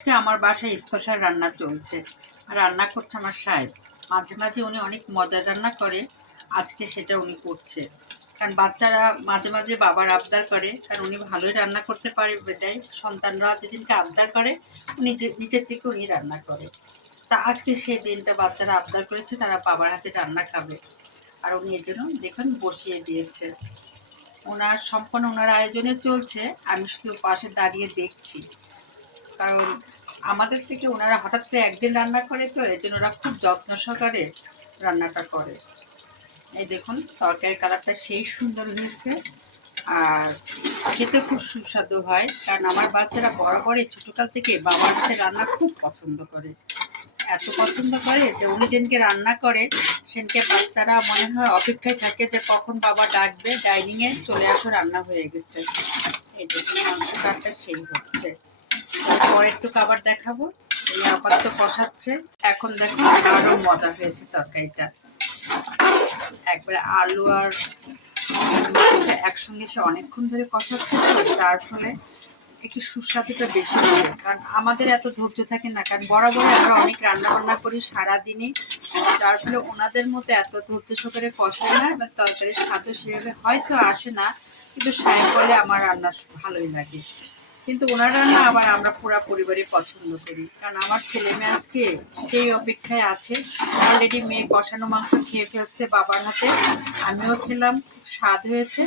আজকে আমার বাসায় স্পেশাল রান্না চলছে। রান্না করছে আমার সাহেব। মাঝে মাঝে উনি অনেক মজার রান্না করে। আজকে সেটা উনি করছে। কারণ বাচ্চারা মাঝে মাঝে বাবার আবদার করে, কারণ উনি ভালোই রান্না করতে পারে বিধায় সন্তানরা যেদিনকে আবদার করে উনি নিজের থেকে উনি রান্না করে। তা আজকে সেই দিনটা বাচ্চারা আবদার করেছে তারা বাবার হাতে রান্না খাবে। আর উনি এর জন্য দেখুন বসিয়ে দিয়েছে। সম্পূর্ণ ওনার আয়োজনে চলছে। আমি শুধু পাশে দাঁড়িয়ে দেখছি। কারণ আমাদের থেকে ওনারা হঠাৎ করে একদিন রান্না করে, তো এই জন্য ওরা খুব যত্ন সহকারে রান্নাটা করে। এই দেখুন তরকারির কালারটা সেই সুন্দর হয়েছে। আর খেতে খুব সুস্বাদু হয়, কারণ আমার বাচ্চারা বরাবরই ছোটোকাল থেকে বাবার হাতে রান্না খুব পছন্দ করে। এত পছন্দ করে যে উনি যেদিনকে রান্না করে সেদিনকে বাচ্চারা মনে হয় অপেক্ষায় থাকে যে কখন বাবা ডাকবে, ডাইনিংয়ে চলে আসো রান্না হয়ে গেছে। এই দেখুন মাংসটা সেই হচ্ছে। পরে একটু খাবার দেখাবো। এই আপাতত কষাচ্ছে। এখন দেখো আরো মজা হয়েছে তরকারিটা। একবারে আলু আর একসঙ্গে সে অনেকক্ষণ ধরে কষাচ্ছে, তো তার ফলে একটু সুস্বাদুটা বেশি হবে। কারণ আমাদের এত ধৈর্য থাকে না, কারণ বরাবরই আমরা অনেক রান্না বান্না করি সারাদিনই। তার ফলে ওনাদের মতো এত ধৈর্য সহকারে কষায় না, এবার তরকারির স্বাদও সেভাবে হয়তো আসে না। কিন্তু সাহেব বলে আমার রান্না ভালোই লাগে। কিন্তু ওনার রান্না আবার আমরা পুরা পরিবারই পছন্দ করি, কারণ আমার ছেলে মেয়ে আজকে সেই অপেক্ষায় আছে। অলরেডি মেয়ে কষানো মাংস খেয়ে ফেলছে বাবার হাতে, আমিও খেলাম, খুব স্বাদ হয়েছে।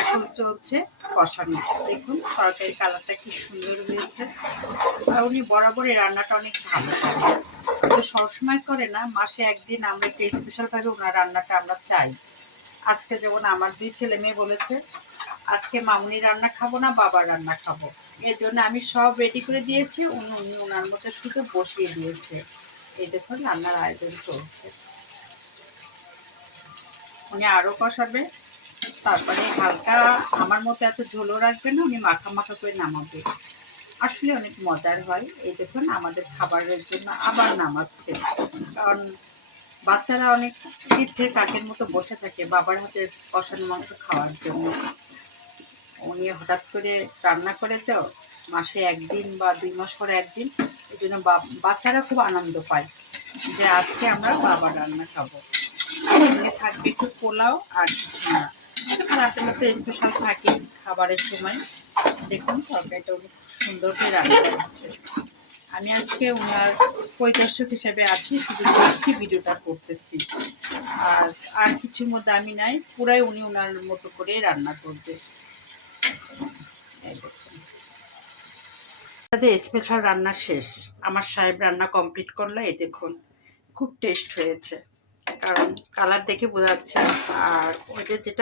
এখন চলছে কষানো। দেখুন তরকারির কালারটা কি সুন্দর হয়েছে। আর উনি বরাবর এই রান্নাটা অনেক ভালো করে, কিন্তু সবসময় করে না, মাসে একদিন আমরা একটা স্পেশালভাবে ওনার রান্নাটা আমরা চাই। আজকে যেমন আমার দুই ছেলে মেয়ে বলেছে আজকে মামুনি রান্না খাবো না, বাবার রান্না খাবো। এই জন্য আমি সব রেডি করে দিয়েছি, উনি ওনার মধ্যে শুধু বসিয়ে দিয়েছে। এই দেখুন রান্নার আয়োজন চলছে। উনি আরো কষাবে, তারপরে হালকা আমার মতো এত ঝোলও রাখবে না, উনি মাখা মাখা করে নামাবে। আসলে অনেক মজার হয়। এই দেখুন আমাদের খাবারের জন্য আবার নামাচ্ছে। কারণ বাচ্চারা অনেক তীর্থে কাকের মতো বসে থাকে বাবার হাতের কষানো মাংস খাওয়ার জন্য। উনি হঠাৎ করে রান্না করে, তো মাসে একদিন বা 2 মাস পরে একদিন। এই জন্য বাচ্চারা খুব আনন্দ পায় যে আজকে আমরা বাবার রান্না খাবো। সঙ্গে থাকবে একটু পোলাও আর কিছু না। রাতে তো স্পেশাল থাকে খাবারের সময়। দেখুন তরকারিটা উনি খুব সুন্দর করে রান্না করছে। আমি আজকে ওনার পরিদর্শক হিসেবে আছি, শুধু দেখছি, ভিডিওটা করতেছি। আর আর কিছুর মধ্যে আমি নাই, পুরাই উনি ওনার মতো করে রান্না করবে। স্পেশাল রান্না শেষ, আমার সাহেব রান্না কমপ্লিট করলো। এই দেখুন খুব টেস্ট হয়েছে, কারণ কালার দেখে বোঝা যাচ্ছে। আর ওই যে যেটা